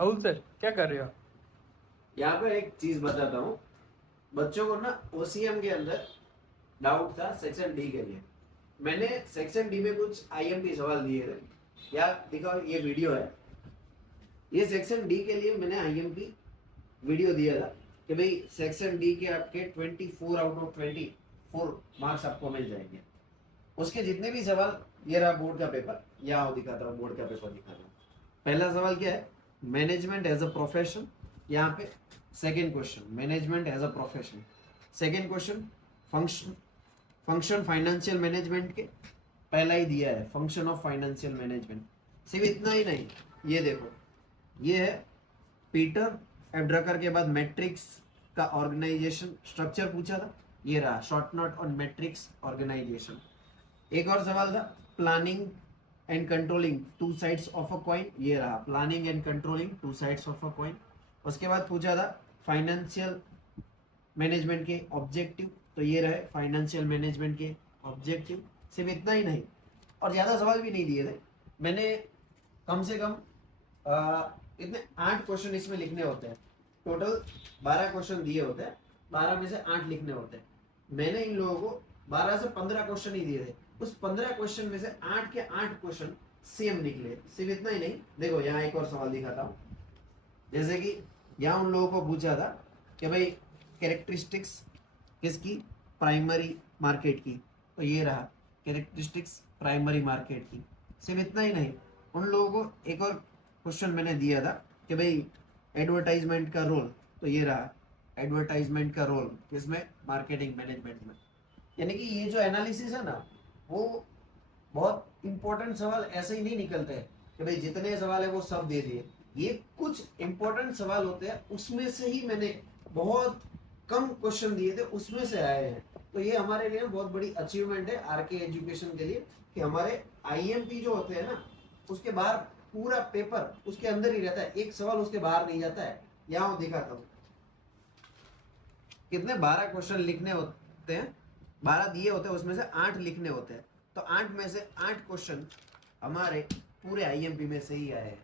Rahul sir क्या कर रहे हो? यहाँ पे एक चीज बताता हूँ। बच्चों को ना ओसीएम के अंदर डाउट था सेक्शन डी के लिए। मैंने सेक्शन डी में कुछ आईएमपी सवाल दिए थे। यार दिखाओ, ये वीडियो है। ये सेक्शन डी के लिए मैंने आईएमपी वीडियो दिया था कि भाई सेक्शन डी के आपके 24 आउट ऑफ 24 मार्क्स आपको मिल जाएंगे। उसके जितने भी सवाल, ये रहा बोर्ड का पेपर। यहाँ दिखाता हूँ, बोर्ड का पेपर दिखाता हूँ। पहला सवाल क्या है? Management as a profession. यहाँ पे second question, management as a profession. Second question, function function financial management के पहला ही दिया है, फंक्शन ऑफ फाइनेंशियल मैनेजमेंट। सिर्फ इतना ही नहीं, ये देखो, ये है पीटर एब्ड्रकर के बाद मैट्रिक्स का ऑर्गेनाइजेशन स्ट्रक्चर पूछा था। ये रहा short note on matrix organisation. एक और सवाल था planning and controlling two sides of a coin. ये रहा planning and controlling two sides of a coin. उसके बाद पूछा था फाइनेंशियल मैनेजमेंट के ऑब्जेक्टिव। तो ये रहे फाइनेंशियल मैनेजमेंट के ऑब्जेक्टिव। सिर्फ इतना ही नहीं, और ज्यादा सवाल भी नहीं दिए थे मैंने। कम से कम इतने 8 क्वेश्चन इसमें लिखने होते हैं। टोटल 12 क्वेश्चन दिए होते हैं, 12 में से 8 लिखने होते हैं। मैंने इन लोगों को 12 से 15 क्वेश्चन ही दिए थे। उस 15 क्वेश्चन में से 8 के 8 क्वेश्चन सेम निकले। सिर्फ इतना ही नहीं, देखो यहाँ एक और सवाल दिखाता हूँ। जैसे कि यहाँ उन लोगों को पूछा था कि भाई कैरेक्टरिस्टिक्स किसकी, प्राइमरी मार्केट की। तो ये रहा कैरेक्टरिस्टिक्स प्राइमरी मार्केट की। सिर्फ इतना ही नहीं, उन लोगों को एक और क्वेश्चन मैंने दिया था कि भाई एडवर्टाइजमेंट का रोल। तो ये रहा एडवर्टाइजमेंट का रोल किसमें, मार्केटिंग मैनेजमेंट में। यानी कि ये जो एनालिसिस है ना, वो बहुत इंपॉर्टेंट सवाल ऐसे ही नहीं निकलते हैं कि भाई जितने सवाल है वो सब दे दिए। ये कुछ इंपॉर्टेंट सवाल होते हैं, उसमें से ही मैंने बहुत कम क्वेश्चन दिए थे, उसमें से आए हैं। तो ये हमारे लिए बहुत बड़ी अचीवमेंट है आरके एजुकेशन के लिए कि हमारे आईएमपी जो होते हैं ना, उसके बाहर पूरा पेपर उसके अंदर ही रहता है, एक सवाल उसके बाहर नहीं जाता है। यहाँ दिखाता हूँ कितने 12 क्वेश्चन लिखने होते हैं, 12 दिए होते हैं, उसमें से 8 लिखने होते हैं। तो 8 में से 8 क्वेश्चन हमारे पूरे आईएमपी में से ही आए हैं।